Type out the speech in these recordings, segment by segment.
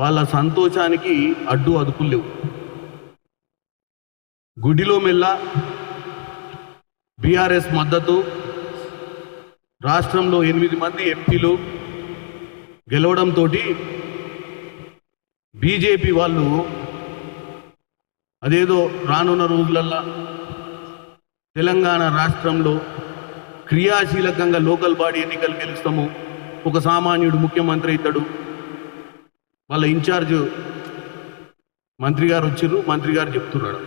వాళ్ళ సంతోషానికి అడ్డు అదుపులు లేవు. గుడిలో మెల్ల బీఆర్ఎస్ మద్దతు, రాష్ట్రంలో 8 మంది ఎంపీలు గెలవడంతో బీజేపీ వాళ్ళు అదేదో రానున్న రోజులల్లో తెలంగాణ రాష్ట్రంలో క్రియాశీలకంగా లోకల్ బాడీ ఎన్నికలు గెలుస్తాము, ఒక సామాన్యుడు ముఖ్యమంత్రి అవుతాడు, వాళ్ళ ఇన్ఛార్జ్ మంత్రి గారు వచ్చారు, మంత్రి గారు చెప్తున్నాడు.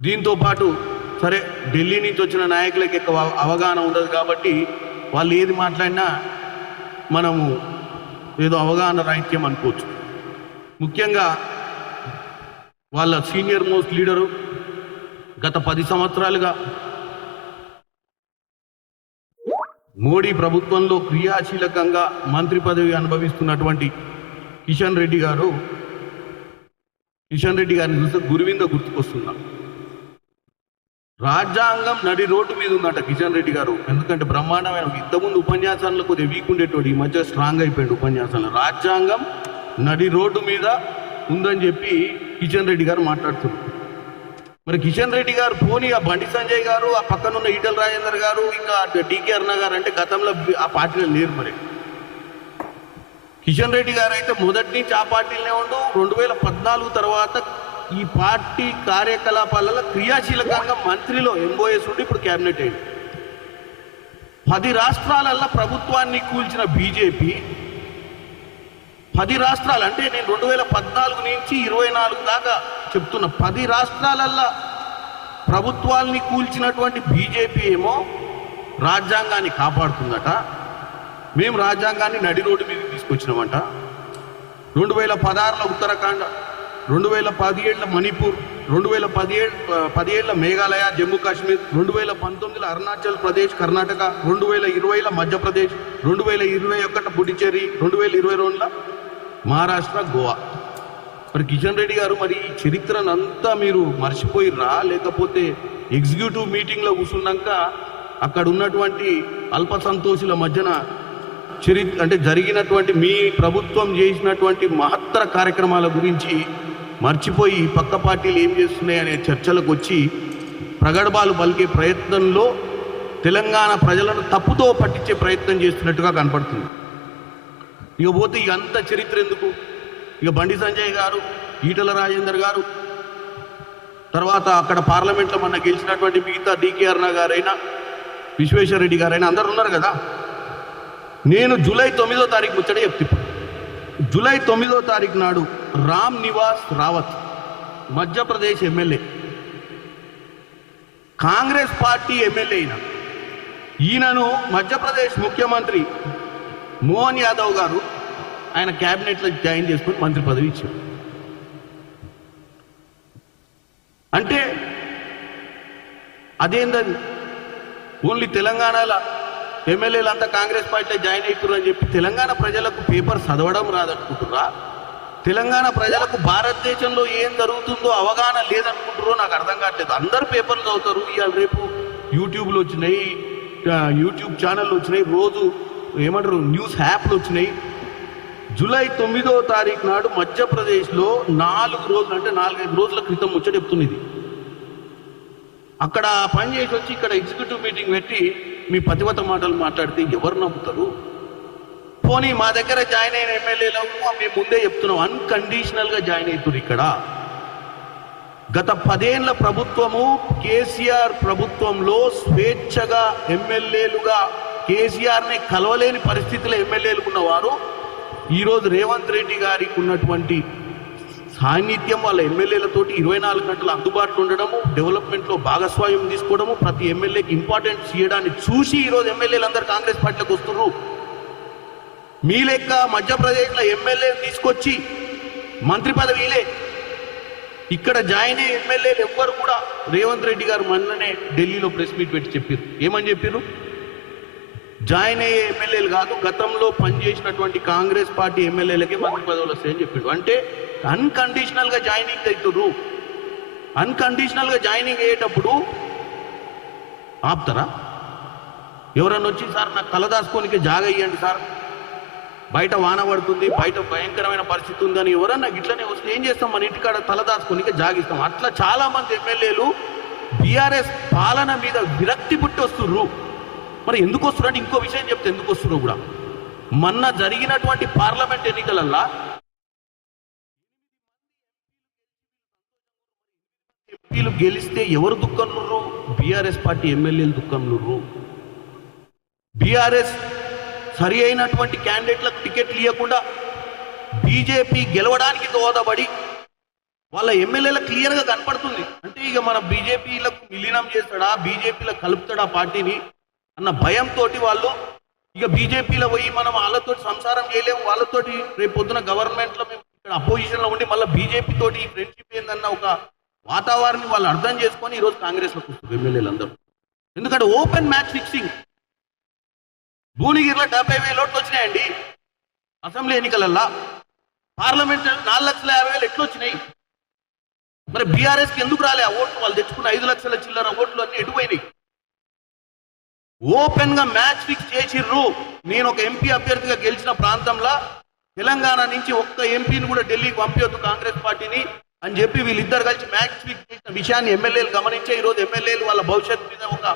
దీంతో పాటు సరే ఢిల్లీ నుంచి వచ్చిన నాయకులకి ఎక్కువ అవగాహన ఉండదు కాబట్టి వాళ్ళు ఏది మాట్లాడినా మనము ఏదో అవగాహన రాహిత్యం అనుకోవచ్చు. ముఖ్యంగా వాళ్ళ సీనియర్ మోస్ట్ లీడరు గత 10 సంవత్సరాలుగా మోడీ ప్రభుత్వంలో క్రియాశీలకంగా మంత్రి పదవి అనుభవిస్తున్నటువంటి కిషన్ రెడ్డి గారిని చూస్తే గురువింద గుర్తుకొస్తున్నాం. రాజ్యాంగం నడి రోడ్డు మీద ఉందట కిషన్ రెడ్డి గారు. ఎందుకంటే బ్రహ్మాండమైన ఇంతకుముందు ఉపన్యాసాలను కొద్దిగా వీక్ ఉండేటోడు, ఈ మధ్య స్ట్రాంగ్ అయిపోయాడు ఉపన్యాసాలు. రాజ్యాంగం నడి రోడ్డు మీద ఉందని చెప్పి కిషన్ రెడ్డి గారు మాట్లాడుతున్నారు. మరి కిషన్ రెడ్డి గారు పోనీ ఆ బండి సంజయ్ గారు, ఆ పక్కనున్న ఈటల రాజేందర్ గారు, ఇంకా డికే అరుణ గారు అంటే గతంలో ఆ పార్టీలో లేరు. మరి కిషన్ రెడ్డి గారు అయితే మొదటి నుంచి ఆ పార్టీలోనే ఉండు. 2014 తర్వాత ఈ పార్టీ కార్యకలాపాలలో క్రియాశీలకంగా మంత్రిలో ఎంఓఎస్ ఉండి ఇప్పుడు క్యాబినెట్ అయింది. 10 రాష్ట్రాలల్లో ప్రభుత్వాన్ని కూల్చిన బీజేపీ 10 రాష్ట్రాలు అంటే నేను 2014 నుంచి 24 దాకా చెప్తున్న 10 రాష్ట్రాలల్లో ప్రభుత్వాల్ని కూల్చినటువంటి బీజేపీ ఏమో రాజ్యాంగాన్ని కాపాడుతుందట. మేము రాజ్యాంగాన్ని నడి రోడ్డు మీద తీసుకొచ్చినామంట. 2016లో ఉత్తరాఖండ్, 2017లో మణిపూర్, 2017లో మేఘాలయ, జమ్మూ కాశ్మీర్, 2019లో అరుణాచల్ ప్రదేశ్, కర్ణాటక, 2020లో మధ్యప్రదేశ్, 2021 పుదుచ్చేరి, 2022లో మహారాష్ట్ర, గోవా. మరి కిషన్ రెడ్డి గారు మరి ఈ చరిత్రనంతా మీరు మర్చిపోయిర్రా, లేకపోతే ఎగ్జిక్యూటివ్ మీటింగ్లో కూర్చున్నాక అక్కడ ఉన్నటువంటి అల్ప సంతోషుల మధ్యన అంటే జరిగినటువంటి మీ ప్రభుత్వం చేసినటువంటి మహత్తర కార్యక్రమాల గురించి మర్చిపోయి పక్క పార్టీలు ఏం చేస్తున్నాయి అనే చర్చలకు వచ్చి ప్రగడబాలు పలికే ప్రయత్నంలో తెలంగాణ ప్రజలను తప్పుతో పట్టించే ప్రయత్నం చేస్తున్నట్టుగా కనపడుతుంది. ఇక పోతే ఇక అంత చరిత్ర ఎందుకు? ఇక బండి సంజయ్ గారు, ఈటల రాజేందర్ గారు, తర్వాత అక్కడ పార్లమెంట్లో మొన్న గెలిచినటువంటి మిగతా డికే అరుణ గారైనా, విశ్వేశ్వర రెడ్డి గారైనా అందరు ఉన్నారు కదా. నేను జూలై 9వ తారీఖు ముచ్చటే చెప్తాను. జూలై 9వ తారీఖు నాడు Ram Nivas Rawat Madhya Pradesh MLA, Congress party MLA అయిన ఈయనను మధ్యప్రదేశ్ ముఖ్యమంత్రి మోహన్ యాదవ్ గారు ఆయన క్యాబినెట్లో జాయిన్ చేసుకుని మంత్రి పదవి ఇచ్చారు. అంటే అదేందని ఓన్లీ తెలంగాణలో ఎమ్మెల్యేలు అంతా కాంగ్రెస్ పార్టీలో జాయిన్ అవుతున్నారు అని చెప్పి తెలంగాణ ప్రజలకు పేపర్ చదవడం రాదనుకుంటుర్రా? తెలంగాణ ప్రజలకు భారతదేశంలో ఏం జరుగుతుందో అవగాహన లేదనుకుంటుర్రో నాకు అర్థం కావట్లేదు. అందరు పేపర్లు చదువుతారు. ఇవాళ రేపు యూట్యూబ్లు వచ్చినాయి, యూట్యూబ్ ఛానళ్ళు వచ్చినాయి, రోజు ఏమంటారు న్యూస్ యాప్లు వచ్చినాయి. జూలై 9వ తారీఖు నాడు మధ్యప్రదేశ్లో 4 రోజులు అంటే 4-5 రోజుల క్రితం ముచ్చట చెప్తున్నది. అక్కడ పని చేసి వచ్చి ఇక్కడ ఎగ్జిక్యూటివ్ మీటింగ్ పెట్టి మీ పతివత మాటలు మాట్లాడితే ఎవరు నమ్ముతారు? పోనీ మా దగ్గర జాయిన్ అయిన ఎమ్మెల్యేలు మేము ముందే చెప్తున్నాం, అన్కండిషనల్గా జాయిన్ అవుతారు. ఇక్కడ గత 10 ఏళ్ల ప్రభుత్వము కేసీఆర్ ప్రభుత్వంలో స్వేచ్ఛగా ఎమ్మెల్యేలుగా కేసీఆర్ని కలవలేని పరిస్థితిలో ఎమ్మెల్యేలు ఉన్నవారు ఈరోజు రేవంత్ రెడ్డి గారికి ఉన్నటువంటి సాన్నిధ్యం, వాళ్ళ ఎమ్మెల్యేలతోటి 24 గంటలు అందుబాటులో ఉండడము, డెవలప్మెంట్లో భాగస్వామ్యం తీసుకోవడము, ప్రతి ఎమ్మెల్యేకి ఇంపార్టెన్స్ ఇవ్వడాన్ని చూసి ఈరోజు ఎమ్మెల్యేలు అందరూ కాంగ్రెస్ పార్టీలోకి వస్తున్నారు. మీ లెక్క మధ్యప్రదేశ్లో ఎమ్మెల్యేలు తీసుకొచ్చి మంత్రి పదవిలే ఇక్కడ జాయిన్ అయ్యే ఎమ్మెల్యేలు ఎవ్వరు కూడా రేవంత్ రెడ్డి గారు మొన్ననే ఢిల్లీలో ప్రెస్ మీట్ పెట్టి చెప్పారు. ఏమని చెప్పారు? జాయిన్ అయ్యే ఎమ్మెల్యేలు కాదు, గతంలో పనిచేసినటువంటి కాంగ్రెస్ పార్టీ ఎమ్మెల్యేలకే మంత్రి పదవులు వస్తాయని చెప్పాడు. అంటే అన్కండిషనల్గా జాయినింగ్ అవుతుర్రు. అన్కండిషనల్గా జాయినింగ్ అయ్యేటప్పుడు ఆపుతారా? ఎవరన్నా వచ్చి సార్ నాకు తలదాసుకోనికి జాగ ఇవ్వండి సార్, బయట వాన పడుతుంది, బయట భయంకరమైన పరిస్థితి ఉందని ఎవరన్నా ఇట్లనే వస్తే ఏం చేస్తాం? మన ఇంటికాడ తలదాచుకొని జాగిస్తాం. అట్లా చాలా మంది ఎమ్మెల్యేలు బీఆర్ఎస్ పాలన మీద విరక్తి పుట్టి వస్తుర్రు. మరి ఎందుకు వస్తున్నారు అంటే ఇంకో విషయం చెప్తే ఎందుకు వస్తుర్రు కూడా. మొన్న జరిగినటువంటి పార్లమెంట్ ఎన్నికలల్లా ఎంపీలు గెలిస్తే ఎవరు దుఃఖంలుర్రు? బీఆర్ఎస్ పార్టీ ఎమ్మెల్యేలు దుఃఖంలుర్రు. బీఆర్ఎస్ సరి అయినటువంటి క్యాండిడేట్లకు టికెట్లు ఇవ్వకుండా బీజేపీ గెలవడానికి దోహదపడి వాళ్ళ ఎమ్మెల్యేలకు క్లియర్గా కనపడుతుంది. అంటే ఇక మన బీజేపీలకు విలీనం చేస్తాడా, బీజేపీలో కలుపుతాడా పార్టీని అన్న భయంతో వాళ్ళు ఇక బీజేపీలో పోయి మనం వాళ్ళతో సంసారం చేయలేము, వాళ్ళతోటి రేపు పొద్దున గవర్నమెంట్లో మేము ఇక్కడ అపోజిషన్లో ఉండి మళ్ళీ బీజేపీ తోటి ఫ్రెండ్షిప్ ఏందన్న ఒక వాతావరణం వాళ్ళు అర్థం చేసుకొని ఈరోజు కాంగ్రెస్లోకి వస్తుంది ఎమ్మెల్యేలు అందరూ. ఎందుకంటే ఓపెన్ మ్యాచ్ ఫిక్సింగ్. భువనగిరిలో 70,000 ఓట్లు వచ్చినాయండి అసెంబ్లీ ఎన్నికలల్లా. పార్లమెంట్ 4,50,000 ఎట్లు వచ్చినాయి? మరి బీఆర్ఎస్కి ఎందుకు రాలే ఆ ఓట్లు? వాళ్ళు తెచ్చుకున్న 5 లక్షల చిల్లర ఓట్లు అన్ని ఎటుపోయినాయి? ఓపెన్ గా మ్యాచ్ ఫిక్స్ చేసిర్రు. నేను ఒక ఎంపీ అభ్యర్థిగా గెలిచిన ప్రాంతంలో తెలంగాణ నుంచి ఒక్క ఎంపీని కూడా ఢిల్లీకి పంపించొద్దు కాంగ్రెస్ పార్టీని అని చెప్పి వీళ్ళిద్దరు కలిసి మ్యాచ్ ఫిక్స్ చేసిన విషయాన్ని ఎమ్మెల్యేలు గమనించే ఈరోజు ఎమ్మెల్యేలు వాళ్ళ భవిష్యత్తు మీద ఒక